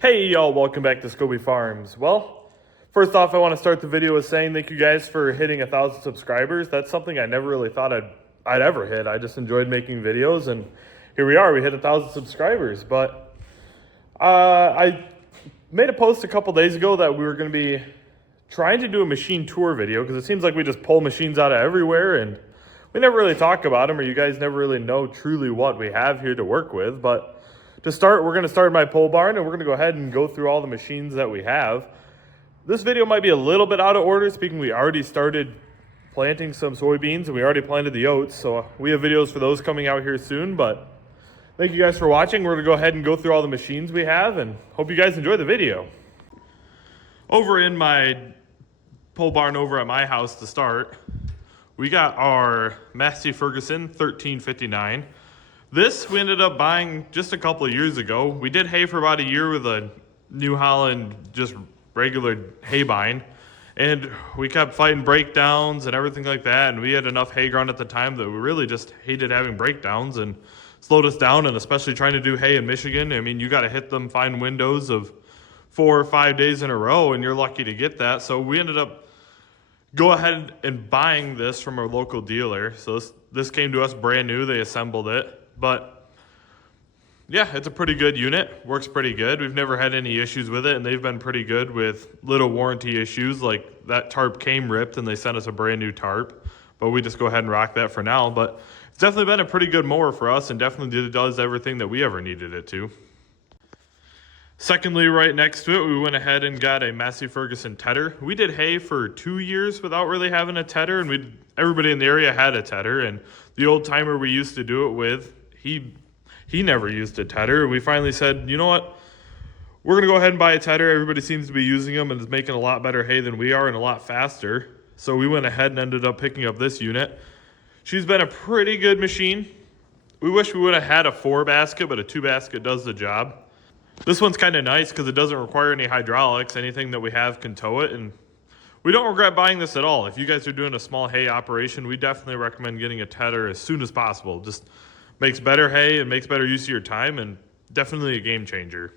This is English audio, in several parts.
Hey y'all, welcome back to Scobie Farms. Well, first off, I want to start the video with saying thank you guys for hitting 1,000 subscribers. That's something I never really thought I'd ever hit. I just enjoyed making videos, and here we are. We hit 1,000 subscribers. But I made a post a couple days ago that we were going to be trying to do a machine tour video because it seems like we just pull machines out of everywhere and we never really talk about them, or you guys never really know truly what we have here to work with. But to start, we're going to start my pole barn, and we're going to go ahead and go through all the machines that we have. This video might be a little bit out of order, speaking we already started planting some soybeans, and we already planted the oats, so we have videos for those coming out here soon. But thank you guys for watching. We're going to go ahead and go through all the machines we have, and hope you guys enjoy the video. Over in my pole barn over at my house to start, we got our Massey Ferguson 1359. This we ended up buying just a couple of years ago. We did hay for about a year with a New Holland, just regular hay bind. And we kept fighting breakdowns and everything like that. And we had enough hay ground at the time that we really just hated having breakdowns and slowed us down. And especially trying to do hay in Michigan. I mean, you got to hit them fine windows of 4 or 5 days in a row, and you're lucky to get that. So we ended up go ahead and buying this from our local dealer. So this came to us brand new. They assembled it. But yeah, it's a pretty good unit. Works pretty good. We've never had any issues with it, and they've been pretty good with little warranty issues. Like that tarp came ripped, and they sent us a brand new tarp. But we just go ahead and rock that for now. But it's definitely been a pretty good mower for us, and definitely does everything that we ever needed it to. Secondly, right next to it, we went ahead and got a Massey Ferguson tedder. We did hay for 2 years without really having a tedder, and everybody in the area had a tedder. And the old timer we used to do it with, he never used a tedder. We finally said, you know what? We're going to go ahead and buy a tedder. Everybody seems to be using them and is making a lot better hay than we are and a lot faster. So we went ahead and ended up picking up this unit. She's been a pretty good machine. We wish we would have had a 4-basket, but a 2-basket does the job. This one's kind of nice because it doesn't require any hydraulics. Anything that we have can tow it, and we don't regret buying this at all. If you guys are doing a small hay operation, we definitely recommend getting a tedder as soon as possible. Just makes better hay and makes better use of your time, and definitely a game changer.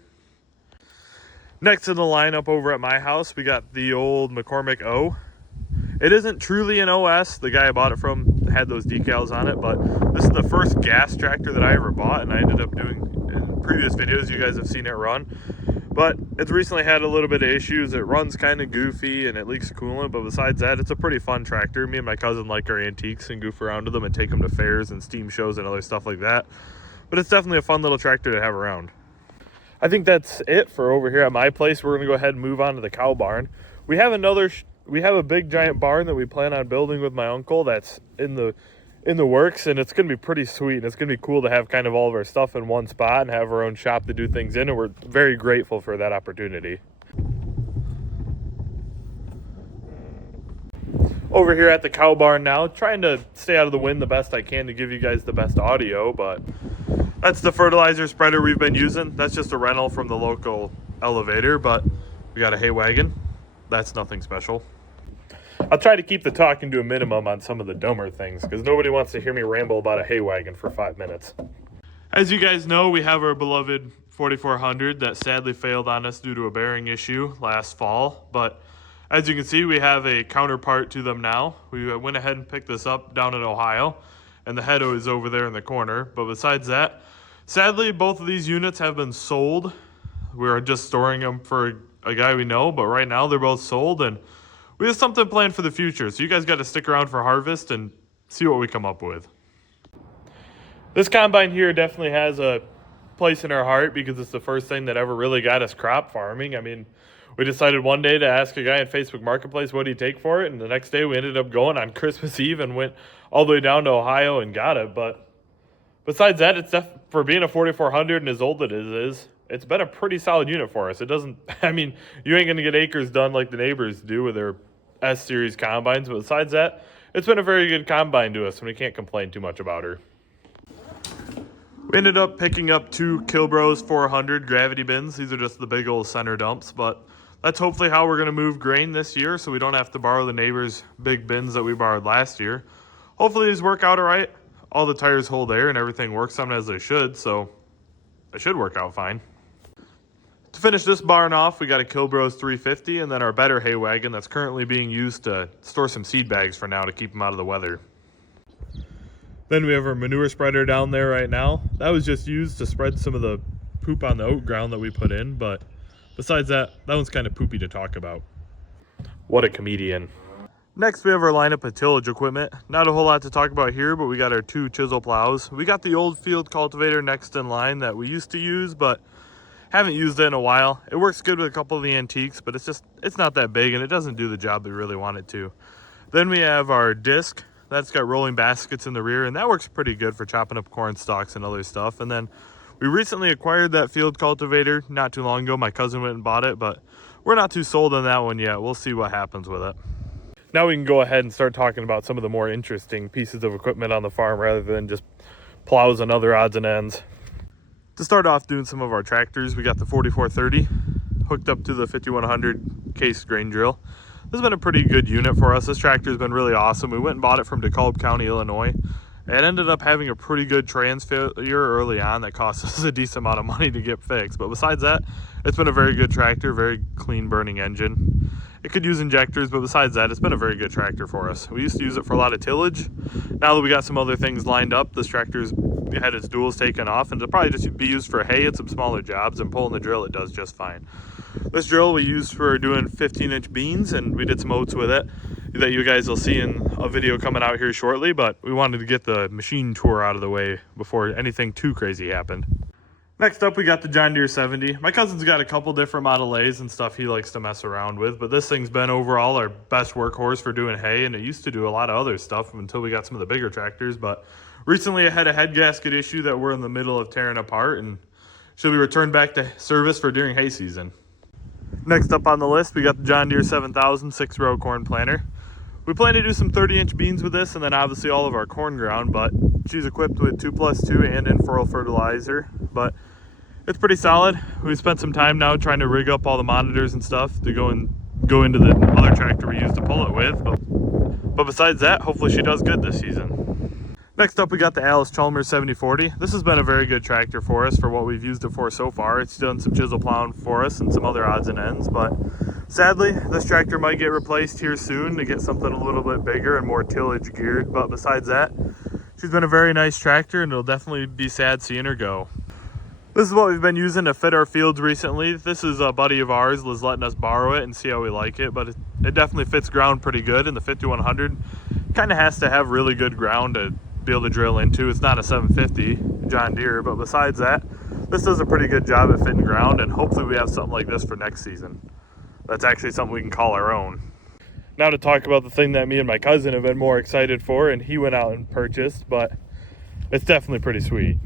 Next in the lineup over at my house, we got the old McCormick O. It isn't truly an OS. The guy I bought it from had those decals on it, but this is the first gas tractor that I ever bought, and I ended up doing in previous videos, you guys have seen it run. But it's recently had a little bit of issues. It runs kind of goofy and it leaks coolant, but besides that, it's a pretty fun tractor. Me and my cousin like our antiques and goof around with them and take them to fairs and steam shows and other stuff like that. But it's definitely a fun little tractor to have around. I think that's it for over here at my place. We're going to go ahead and move on to the cow barn. We have a big giant barn that we plan on building with my uncle that's in the works, and it's going to be pretty sweet, and it's going to be cool to have kind of all of our stuff in one spot and have our own shop to do things in, and we're very grateful for that opportunity. Over here at the cow barn now, trying to stay out of the wind the best I can to give you guys the best audio, but that's the fertilizer spreader we've been using. That's just a rental from the local elevator, but we got a hay wagon. That's nothing special. I'll try to keep the talking to a minimum on some of the dumber things because nobody wants to hear me ramble about a hay wagon for 5 minutes. As you guys know, we have our beloved 4400 that sadly failed on us due to a bearing issue last fall. But as you can see, we have a counterpart to them now. We went ahead and picked this up down in Ohio, and the head is over there in the corner. But besides that, sadly, both of these units have been sold. We're just storing them for a guy we know, but right now they're both sold, and we have something planned for the future, so you guys got to stick around for harvest and see what we come up with. This combine here definitely has a place in our heart because it's the first thing that ever really got us crop farming. I mean, we decided one day to ask a guy in Facebook Marketplace what he'd take for it, and the next day we ended up going on Christmas Eve and went all the way down to Ohio and got it. But besides that, it's for being a 4400 and as old as it is, it's been a pretty solid unit for us. It doesn't, I mean, you ain't going to get acres done like the neighbors do with their S-Series combines, but besides that, it's been a very good combine to us, and we can't complain too much about her. We ended up picking up 2 Kilbros 400 gravity bins. These are just the big old center dumps, but that's hopefully how we're going to move grain this year, so we don't have to borrow the neighbors' big bins that we borrowed last year. Hopefully these work out all right. All the tires hold air and everything works on as they should, so it should work out fine. To finish this barn off, we got a Kilbros 350 and then our better hay wagon that's currently being used to store some seed bags for now to keep them out of the weather. Then we have our manure spreader down there right now. That was just used to spread some of the poop on the oat ground that we put in, but besides that, that one's kind of poopy to talk about. What a comedian. Next, we have our lineup of tillage equipment. Not a whole lot to talk about here, but we got our 2 chisel plows. We got the old field cultivator next in line that we used to use, but haven't used it in a while. It works good with a couple of the antiques, but it's not that big and it doesn't do the job we really want it to. Then we have our disc. That's got rolling baskets in the rear, and that works pretty good for chopping up corn stalks and other stuff. And then we recently acquired that field cultivator not too long ago. My cousin went and bought it, but we're not too sold on that one yet. We'll see what happens with it. Now we can go ahead and start talking about some of the more interesting pieces of equipment on the farm rather than just plows and other odds and ends. To start off doing some of our tractors, we got the 4430 hooked up to the 5100 case grain drill. This has been a pretty good unit for us. This tractor has been really awesome. We went and bought it from DeKalb County, Illinois. It ended up having a pretty good trans failure early on that cost us a decent amount of money to get fixed. But besides that, it's been a very good tractor, very clean burning engine. It could use injectors, but besides that, it's been a very good tractor for us. We used to use it for a lot of tillage. Now that we got some other things lined up, this tractor's had its duals taken off, and it'll probably just be used for hay and some smaller jobs, and pulling the drill it does just fine. This drill we used for doing 15-inch beans, and we did some oats with it that you guys will see in a video coming out here shortly, but we wanted to get the machine tour out of the way before anything too crazy happened. Next up, we got the John Deere 70. My cousin's got a couple different Model A's and stuff he likes to mess around with, but this thing's been overall our best workhorse for doing hay, and it used to do a lot of other stuff until we got some of the bigger tractors, but recently it had a head gasket issue that we're in the middle of tearing apart, and should be returned back to service for during hay season. Next up on the list, we got the John Deere 7000 6-row corn planter. We plan to do some 30-inch beans with this, and then obviously all of our corn ground, but she's equipped with 2+2 and in-furrow fertilizer, but it's pretty solid. We spent some time now trying to rig up all the monitors and stuff to go into the other tractor we used to pull it with, but besides that, hopefully she does good this season. Next up, we got the Alice Chalmers 7040. This has been a very good tractor for us for what we've used it for so far. It's done some chisel plowing for us and some other odds and ends, but sadly, this tractor might get replaced here soon to get something a little bit bigger and more tillage geared, but besides that, she's been a very nice tractor, and it'll definitely be sad seeing her go. This is what we've been using to fit our fields recently. This is a buddy of ours was letting us borrow it and see how we like it, but it definitely fits ground pretty good, and the 5100 kind of has to have really good ground to be able to drill into. It's not a 750 John Deere, but besides that, this does a pretty good job at fitting ground, and hopefully we have something like this for next season. That's actually something we can call our own. Now to talk about the thing that me and my cousin have been more excited for, and he went out and purchased, but it's definitely pretty sweet.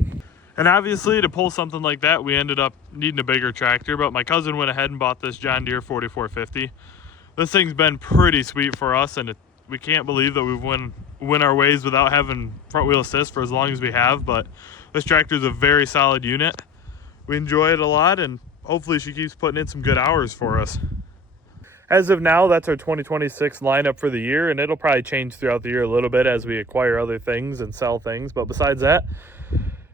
And obviously to pull something like that, we ended up needing a bigger tractor, but my cousin went ahead and bought this John Deere 4450. This thing's been pretty sweet for us, and we can't believe that we've win our ways without having front wheel assist for as long as we have, but this tractor is a very solid unit. We enjoy it a lot, and hopefully she keeps putting in some good hours for us. As of now, that's our 2026 lineup for the year, and it'll probably change throughout the year a little bit as we acquire other things and sell things, but besides that,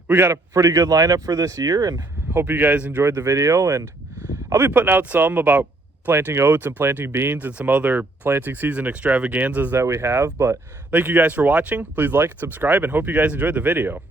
we got a pretty good lineup for this year, and hope you guys enjoyed the video. And I'll be putting out some about planting oats and planting beans and some other planting season extravaganzas that we have. But thank you guys for watching. Please like and subscribe, and hope you guys enjoyed the video.